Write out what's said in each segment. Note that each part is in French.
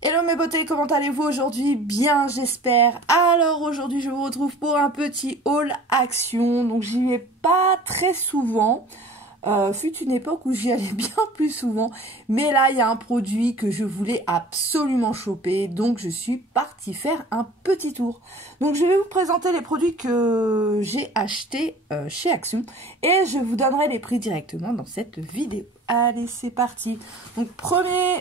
Hello mes beautés, comment allez-vous aujourd'hui? Bien j'espère. Alors aujourd'hui je vous retrouve pour un petit haul action. Donc j'y vais pas très souvent. Fut une époque où j'y allais bien plus souvent. Mais là il y a un produit que je voulais absolument choper. Donc je suis partie faire un petit tour. Donc je vais vous présenter les produits que j'ai achetés chez Action. Et je vous donnerai les prix directement dans cette vidéo. Allez, c'est parti. Donc, premier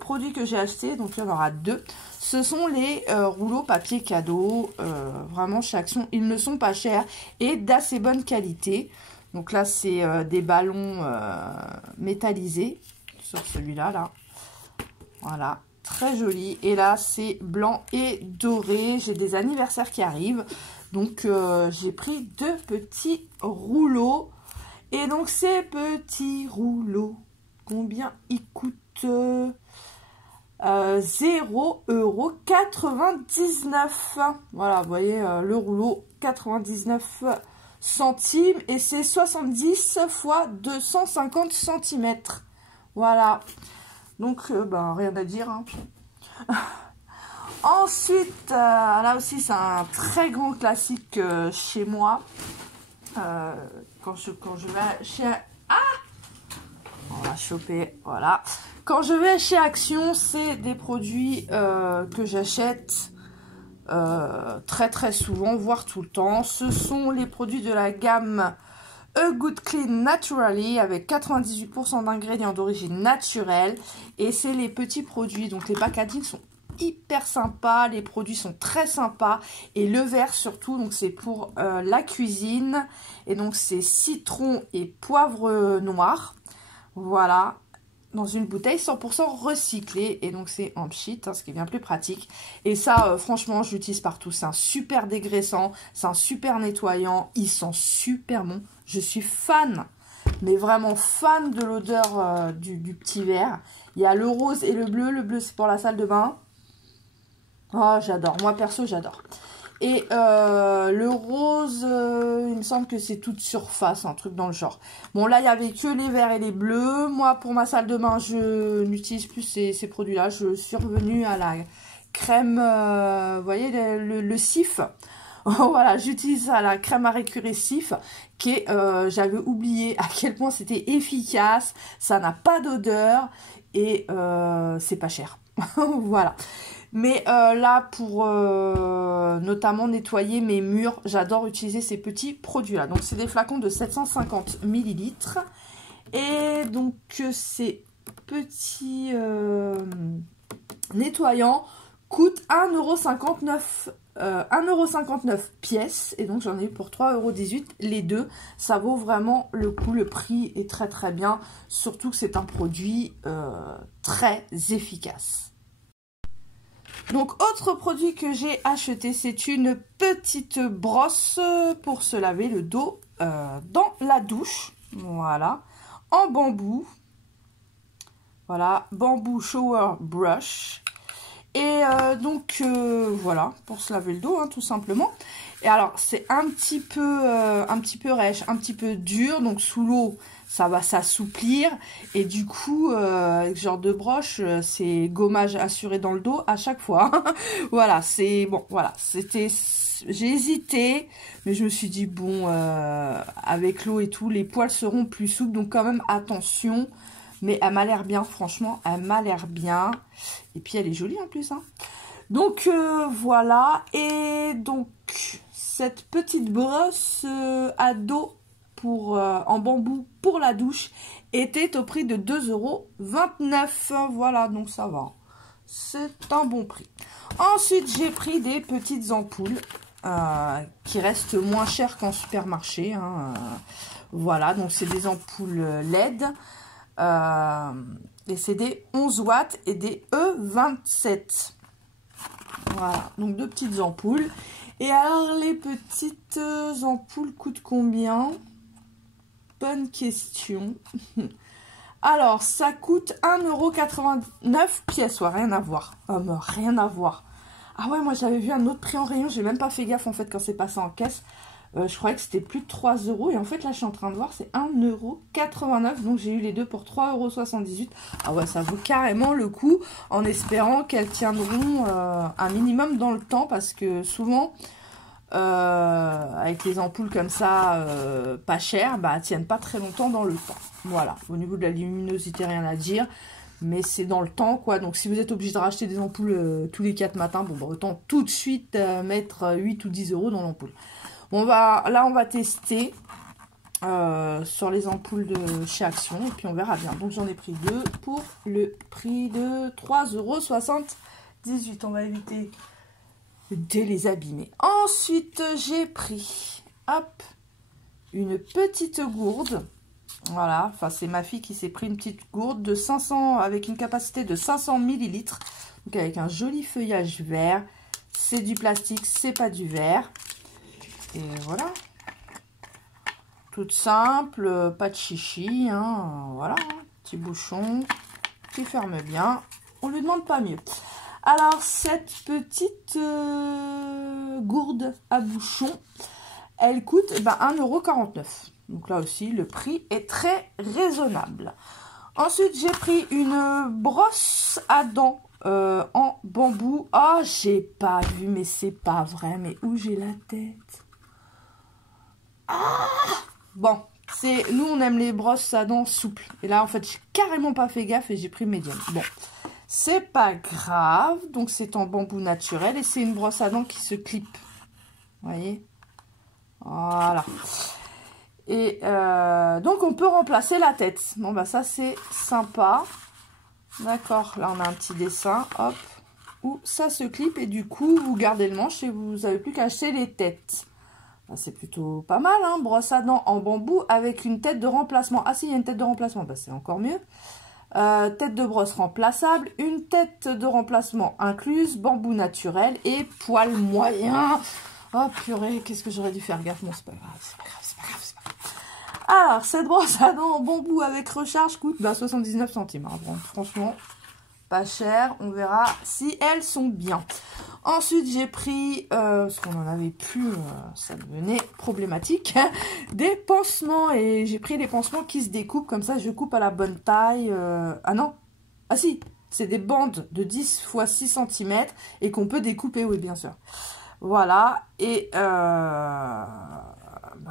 produit que j'ai acheté, donc il y en aura deux. Ce sont les rouleaux papier cadeau. Vraiment, chez Action, ils ne sont pas chers et d'assez bonne qualité. Donc là, c'est des ballons métallisés. Sur celui-là, là. Voilà, très joli. Et là, c'est blanc et doré. J'ai des anniversaires qui arrivent. Donc, j'ai pris deux petits rouleaux. Et donc ces petits rouleaux, combien ils coûtent 0,99 €. Voilà, vous voyez le rouleau, 99 centimes. Et c'est 70 x 250 cm. Voilà. Donc, ben, rien à dire. Hein. Ensuite, là aussi, c'est un très grand classique chez moi. Quand je vais chez... Ah, on va choper, voilà. Quand je vais chez Action, c'est des produits que j'achète très souvent, voire tout le temps. Ce sont les produits de la gamme A Good Clean Naturally avec 98% d'ingrédients d'origine naturelle. Et c'est les petits produits, donc les packaging sont hyper sympa, les produits sont très sympas et le verre surtout, donc c'est pour la cuisine et donc c'est citron et poivre noir, voilà, dans une bouteille 100% recyclée et donc c'est en pchit, hein, ce qui est bien plus pratique. Et ça franchement je l'utilise partout, c'est un super dégraissant, c'est un super nettoyant, il sent super bon, je suis fan, mais vraiment fan de l'odeur du petit verre. Il y a le rose et le bleu c'est pour la salle de bain. Oh, j'adore. Moi, perso, j'adore. Et le rose, il me semble que c'est toute surface, un truc dans le genre. Bon, là, il n'y avait que les verts et les bleus. Moi, pour ma salle de bain, je n'utilise plus ces produits-là. Je suis revenue à la crème, vous voyez, le Cif. Voilà, j'utilise ça, la crème à récurer Cif, qui est, j'avais oublié à quel point c'était efficace. Ça n'a pas d'odeur et c'est pas cher. Voilà. Mais là, pour notamment nettoyer mes murs, j'adore utiliser ces petits produits-là. Donc, c'est des flacons de 750 ml. Et donc, ces petits nettoyants coûtent 1,59 €. 1,59 € pièce. Et donc, j'en ai eu pour 3,18 € les deux. Ça vaut vraiment le coup. Le prix est très bien. Surtout que c'est un produit très efficace. Donc, autre produit que j'ai acheté, c'est une petite brosse pour se laver le dos dans la douche. Voilà, en bambou. Voilà, bambou shower brush. Et donc, voilà, pour se laver le dos, hein, tout simplement. Et alors, c'est un petit peu rêche, un petit peu dur. Donc, sous l'eau, ça va s'assouplir. Et du coup, avec ce genre de broche, c'est gommage assuré dans le dos à chaque fois. Voilà, c'est bon, voilà. C'était, j'ai hésité, mais je me suis dit, bon, avec l'eau et tout, les poils seront plus souples. Donc, quand même, attention. Mais elle m'a l'air bien, franchement, elle m'a l'air bien. Et puis, elle est jolie en plus, hein. Donc, voilà. Et donc, cette petite brosse à dos pour, en bambou pour la douche était au prix de 2,29 €. Voilà, donc ça va. C'est un bon prix. Ensuite, j'ai pris des petites ampoules qui restent moins chères qu'en supermarché, hein. Voilà, donc c'est des ampoules LED. Et c'est des 11 watts et des E27. Voilà, donc deux petites ampoules. Et alors, les petites ampoules coûtent combien? Bonne question. Alors, ça coûte 1,89 € pièce. Ouais, rien à voir. Oh, mais rien à voir. Ah ouais, moi j'avais vu un autre prix en rayon. J'ai même pas fait gaffe en fait quand c'est passé en caisse. Je croyais que c'était plus de 3 euros. Et en fait, là, je suis en train de voir, c'est 1,89 €. Donc, j'ai eu les deux pour 3,78 €. Ah ouais, ça vaut carrément le coup. En espérant qu'elles tiendront un minimum dans le temps. Parce que souvent, avec les ampoules comme ça, pas chères, bah, elles tiennent pas très longtemps dans le temps. Voilà. Au niveau de la luminosité, rien à dire. Mais c'est dans le temps, quoi. Donc, si vous êtes obligé de racheter des ampoules tous les 4 matins, bon, bah, autant tout de suite mettre 8 ou 10 € dans l'ampoule. Bon, là, on va tester sur les ampoules de chez Action. Et puis, on verra bien. Donc, j'en ai pris 2 pour le prix de 3,78 €. On va éviter de les abîmer. Ensuite, j'ai pris, hop, une petite gourde. Voilà, enfin c'est ma fille qui s'est pris une petite gourde de 500, avec une capacité de 500 ml. Donc avec un joli feuillage vert. C'est du plastique, c'est pas du verre. Et voilà. Toute simple, pas de chichi. Hein, voilà, petit bouchon qui ferme bien. On lui demande pas mieux. Alors cette petite gourde à bouchon, elle coûte 1,49 €. Donc là aussi, le prix est très raisonnable. Ensuite, j'ai pris une brosse à dents en bambou. Ah, j'ai pas vu, mais c'est pas vrai. Mais où j'ai la tête? Ah! Bon, nous, on aime les brosses à dents souples. Et là, en fait, j'ai carrément pas fait gaffe et j'ai pris médium. Bon, c'est pas grave. Donc, c'est en bambou naturel et c'est une brosse à dents qui se clip. Vous voyez? Voilà. Et donc, on peut remplacer la tête. Bon, bah ça, c'est sympa. D'accord, là, on a un petit dessin, hop, où ça se clip. Et du coup, vous gardez le manche et vous n'avez plus qu'à acheter les têtes. Bah, c'est plutôt pas mal, hein. Brosse à dents en bambou avec une tête de remplacement. Ah, si, il y a une tête de remplacement, bah, c'est encore mieux. Tête de brosse remplaçable, une tête de remplacement incluse, bambou naturel et poil moyen. Oh, purée, qu'est-ce que j'aurais dû faire gaffe. Bon, c'est pas grave, c'est pas grave, c'est pas grave, c'est pas grave. Alors, cette brosse à dents en bambou avec recharge coûte 79 centimes. Hein. Bon, franchement, pas cher. On verra si elles sont bien. Ensuite, j'ai pris, parce qu'on n'en avait plus, ça devenait problématique, des pansements. Et j'ai pris des pansements qui se découpent. Comme ça, je coupe à la bonne taille. Ah non, ah si, c'est des bandes de 10 x 6 cm et qu'on peut découper, oui, bien sûr. Voilà, et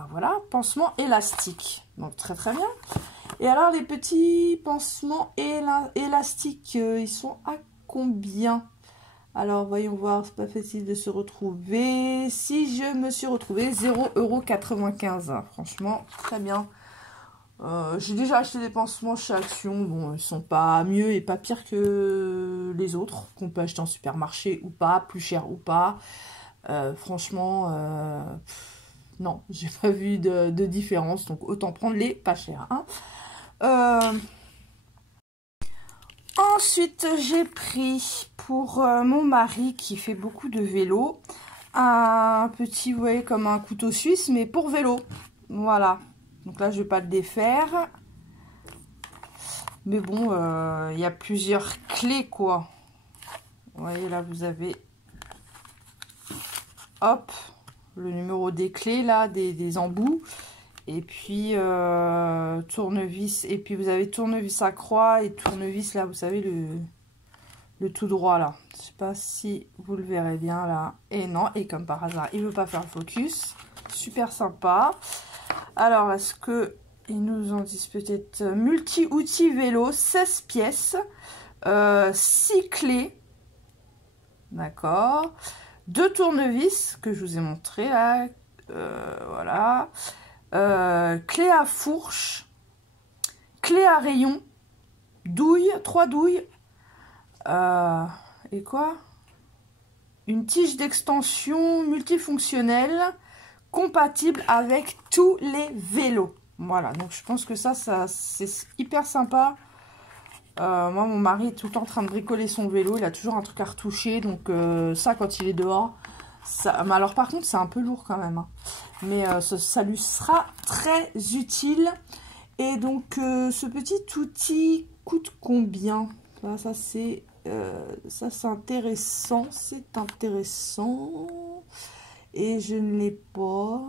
voilà, pansement élastique. Donc très très bien. Et alors les petits pansements élastiques, ils sont à combien? Alors voyons voir, c'est pas facile de se retrouver. Si je me suis retrouvée, 0,95 €. Franchement, très bien. J'ai déjà acheté des pansements chez Action. Bon, ils sont pas mieux et pas pires que les autres qu'on peut acheter en supermarché ou pas, plus cher ou pas. Franchement, non, j'ai pas vu de différence, donc autant prendre les pas chers. Hein. Ensuite, j'ai pris pour mon mari qui fait beaucoup de vélo, un petit, vous voyez, comme un couteau suisse, mais pour vélo. Voilà. Donc là, je vais pas le défaire. Mais bon, il y a plusieurs clés, quoi. Vous voyez, là, vous avez... Hop, le numéro des clés, là, des embouts. Et puis, tournevis. Et puis, vous avez tournevis à croix et tournevis, là, vous savez, le tout droit, là. Je sais pas si vous le verrez bien, là. Et non, et comme par hasard, il veut pas faire le focus. Super sympa. Alors, est-ce que ils nous en disent peut-être multi-outils vélo, 16 pièces, 6 clés. D'accord. 2 tournevis que je vous ai montré là, voilà, clé à fourche, clé à rayon, douille, 3 douilles, et quoi, une tige d'extension multifonctionnelle compatible avec tous les vélos. Voilà, donc je pense que ça c'est hyper sympa. Moi, mon mari est tout le temps en train de bricoler son vélo. Il a toujours un truc à retoucher. Donc, ça, quand il est dehors... Ça... Mais alors, par contre, c'est un peu lourd quand même. Hein. Mais ça lui sera très utile. Et donc, ce petit outil coûte combien? Ça, c'est intéressant. C'est intéressant. Et je ne l'ai pas.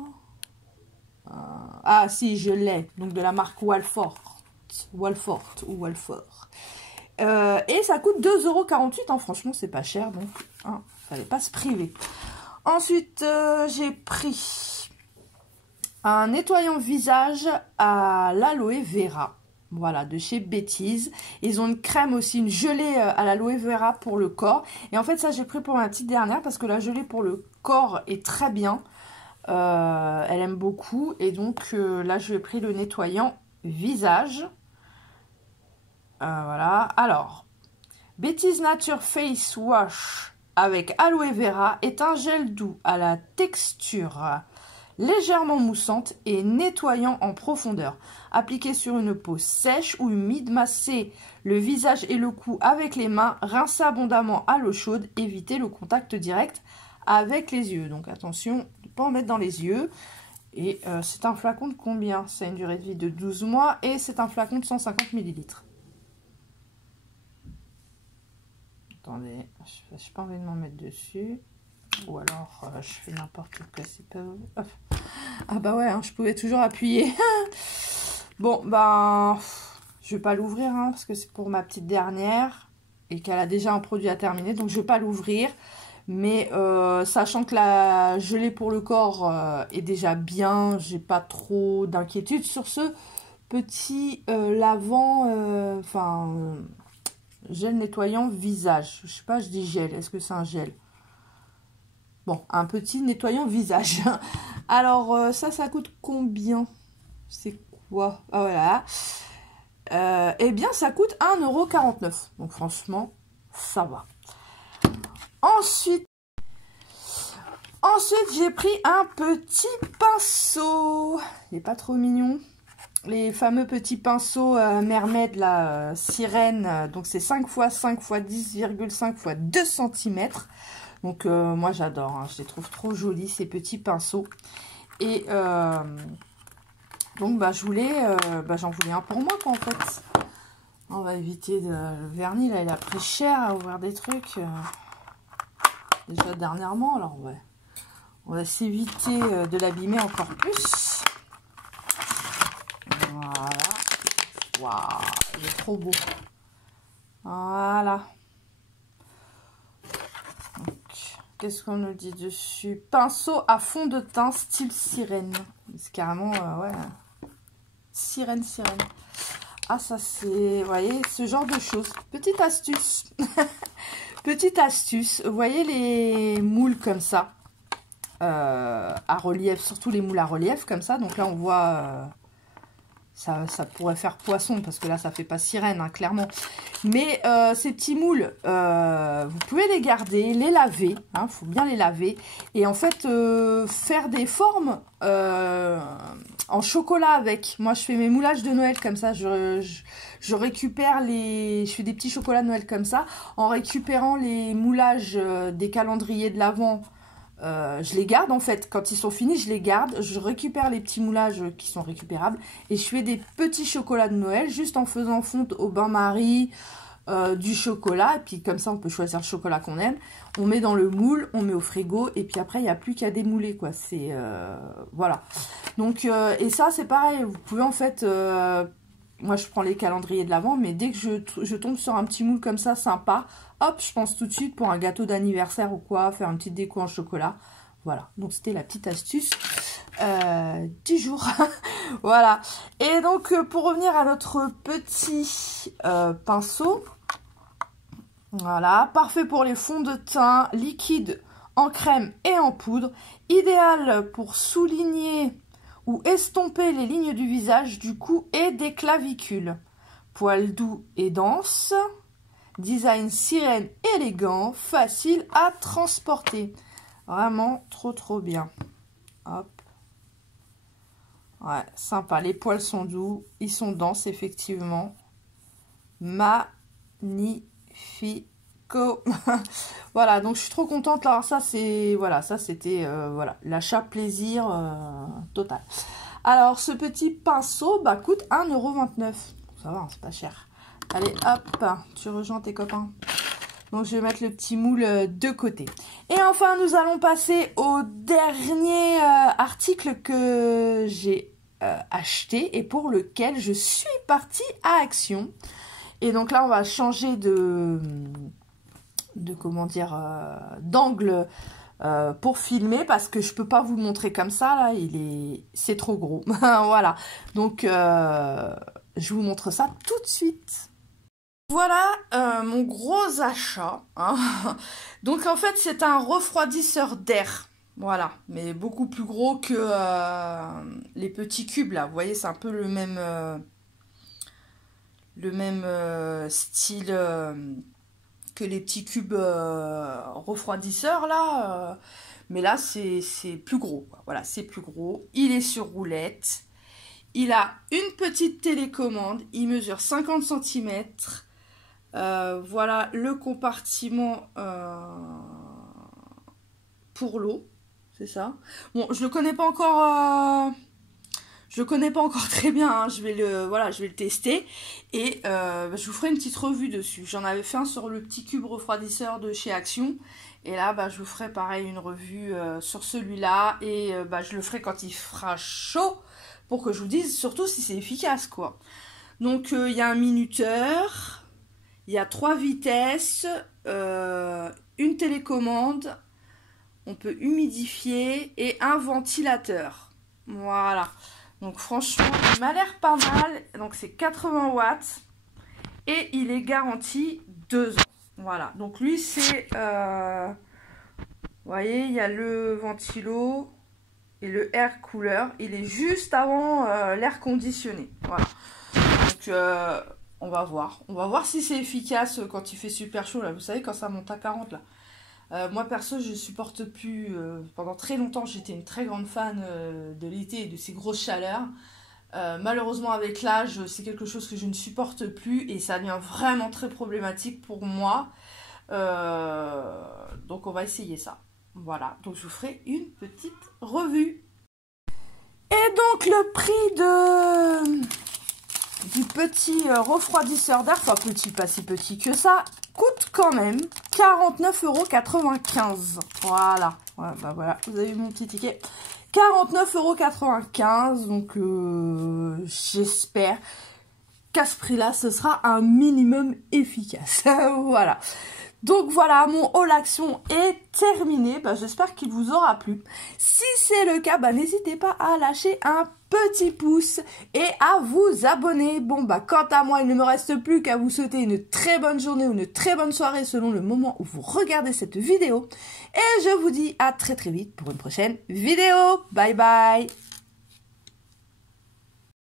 Ah si, je l'ai. Donc de la marque Walfort. Walfort ou Walfort. Et ça coûte 2,48 €. Hein. Franchement, c'est pas cher. Donc, hein, fallait pas se priver. Ensuite, j'ai pris un nettoyant visage à l'aloe vera. Voilà, de chez Betty's. Ils ont une crème aussi, une gelée à l'aloe vera pour le corps. Et en fait, ça, j'ai pris pour ma petite dernière parce que la gelée pour le corps est très bien. Elle aime beaucoup. Et donc, là, je lui ai pris le nettoyant visage. Voilà. Alors, Betty's Nature Face Wash avec aloe vera est un gel doux à la texture légèrement moussante et nettoyant en profondeur. Appliqué sur une peau sèche ou humide, massez le visage et le cou avec les mains, rincez abondamment à l'eau chaude, évitez le contact direct avec les yeux. Donc attention, de ne pas en mettre dans les yeux. Et c'est un flacon de combien? Ça a une durée de vie de 12 mois et c'est un flacon de 150 ml. Attendez, je n'ai pas envie de m'en mettre dessus. Ou alors, je fais n'importe quoi. C'est pas... Hop. Ah bah ouais, hein, je pouvais toujours appuyer. Bon, ben, je vais pas l'ouvrir, hein, parce que c'est pour ma petite dernière. Et qu'elle a déjà un produit à terminer. Donc, je vais pas l'ouvrir. Mais sachant que la gelée pour le corps est déjà bien, j'ai pas trop d'inquiétude sur ce petit lavant, gel nettoyant visage. Je sais pas, je dis gel. Est-ce que c'est un gel? Bon, un petit nettoyant visage. Alors, ça coûte combien? C'est quoi? Ah, voilà. Eh bien, ça coûte 1,49 €. Donc, franchement, ça va. Ensuite, j'ai pris un petit pinceau. Il n'est pas trop mignon. Les fameux petits pinceaux Mermaid, la sirène. Donc, c'est 5 x 5 x 10,5 x 2 cm. Donc, moi, j'adore. Hein. Je les trouve trop jolis, ces petits pinceaux. Et donc, bah, j'en voulais un pour moi, quoi, en fait. On va éviter le vernis. Là, il a pris cher à ouvrir des trucs. Déjà dernièrement. Alors, ouais. On va s'éviter de l'abîmer encore plus. Voilà. Waouh, il est trop beau. Voilà. Qu'est-ce qu'on nous dit dessus? Pinceau à fond de teint style sirène. C'est carrément, ouais, sirène. Ah, ça c'est, vous voyez, ce genre de choses. Petite astuce. Petite astuce. Vous voyez les moules comme ça, à relief, surtout les moules à relief comme ça. Donc là, on voit... Ça pourrait faire poisson, parce que là, ça fait pas sirène, hein, clairement. Mais ces petits moules, vous pouvez les garder, les laver. Hein, faut bien les laver. Et en fait, faire des formes en chocolat avec. Moi, je fais mes moulages de Noël comme ça. Je récupère les... Je fais des petits chocolats de Noël comme ça. En récupérant les moulages des calendriers de l'Avent. Je les garde en fait, quand ils sont finis je les garde, je récupère les petits moulages qui sont récupérables et je fais des petits chocolats de Noël juste en faisant fondre au bain-marie du chocolat, et puis comme ça on peut choisir le chocolat qu'on aime, on met dans le moule, on met au frigo et puis après il n'y a plus qu'à démouler quoi, c'est voilà. Donc et ça c'est pareil, vous pouvez en fait moi je prends les calendriers de l'Avent, mais dès que je tombe sur un petit moule comme ça sympa, hop, je pense tout de suite pour un gâteau d'anniversaire ou quoi, faire une petite déco en chocolat. Voilà, donc c'était la petite astuce du jour. Voilà, et donc pour revenir à notre petit pinceau, voilà, parfait pour les fonds de teint liquides en crème et en poudre, idéal pour souligner ou estomper les lignes du visage, du cou et des clavicules. Poil doux et dense. Design sirène élégant, facile à transporter. Vraiment trop bien. Hop. Ouais, sympa. Les poils sont doux, ils sont denses effectivement. Magnifico. Voilà, donc je suis trop contente. Alors ça c'est voilà, ça c'était voilà, l'achat plaisir total. Alors ce petit pinceau bah coûte 1,29 €. Ça va, c'est pas cher. Allez, hop, tu rejoins tes copains. Donc, je vais mettre le petit moule de côté. Et enfin, nous allons passer au dernier article que j'ai acheté et pour lequel je suis partie à Action. Et donc là, on va changer comment dire, d'angle pour filmer parce que je peux pas vous le montrer comme ça là, c'est trop gros. Voilà. Donc je vous montre ça tout de suite. Voilà mon gros achat. Hein. Donc en fait, c'est un refroidisseur d'air. Voilà, mais beaucoup plus gros que les petits cubes là. Vous voyez, c'est un peu le même style que les petits cubes refroidisseurs là. Mais là, c'est plus gros. Quoi. Voilà, c'est plus gros. Il est sur roulette. Il a une petite télécommande. Il mesure 50 cm. Voilà le compartiment pour l'eau. C'est ça. Bon, je le connais pas encore. Je le connais pas encore très bien. Hein. Je vais le tester et je vous ferai une petite revue dessus. J'en avais fait un sur le petit cube refroidisseur de chez Action. Et là, je vous ferai pareil une revue sur celui-là et je le ferai quand il fera chaud pour que je vous dise surtout si c'est efficace quoi. Donc il y a un minuteur, il y a 3 vitesses, une télécommande. On peut humidifier et un ventilateur. Voilà. Donc franchement, il m'a l'air pas mal. Donc c'est 80 watts. Et il est garanti 2 ans. Voilà. Donc lui c'est... vous voyez, il y a le ventilo et le air cooler. Il est juste avant l'air conditionné. Voilà. Donc on va voir. On va voir si c'est efficace quand il fait super chaud. Là. Vous savez, quand ça monte à 40 là. Moi perso je supporte plus, pendant très longtemps j'étais une très grande fan de l'été et de ces grosses chaleurs. Malheureusement avec l'âge c'est quelque chose que je ne supporte plus et ça devient vraiment très problématique pour moi. Donc on va essayer ça. Voilà, donc je vous ferai une petite revue. Et donc le prix du petit refroidisseur d'air, enfin petit, pas si petit que ça, coûte quand même 49,95 €. Voilà. Ouais, voilà, vous avez mon petit ticket. 49,95 €. Donc j'espère qu'à ce prix-là, ce sera un minimum efficace. Voilà. Donc voilà, mon haul action est terminé. J'espère qu'il vous aura plu. Si c'est le cas, n'hésitez pas à lâcher un petit pouce et à vous abonner. Bon, quant à moi, il ne me reste plus qu'à vous souhaiter une très bonne journée ou une très bonne soirée selon le moment où vous regardez cette vidéo. Et je vous dis à très très vite pour une prochaine vidéo. Bye bye!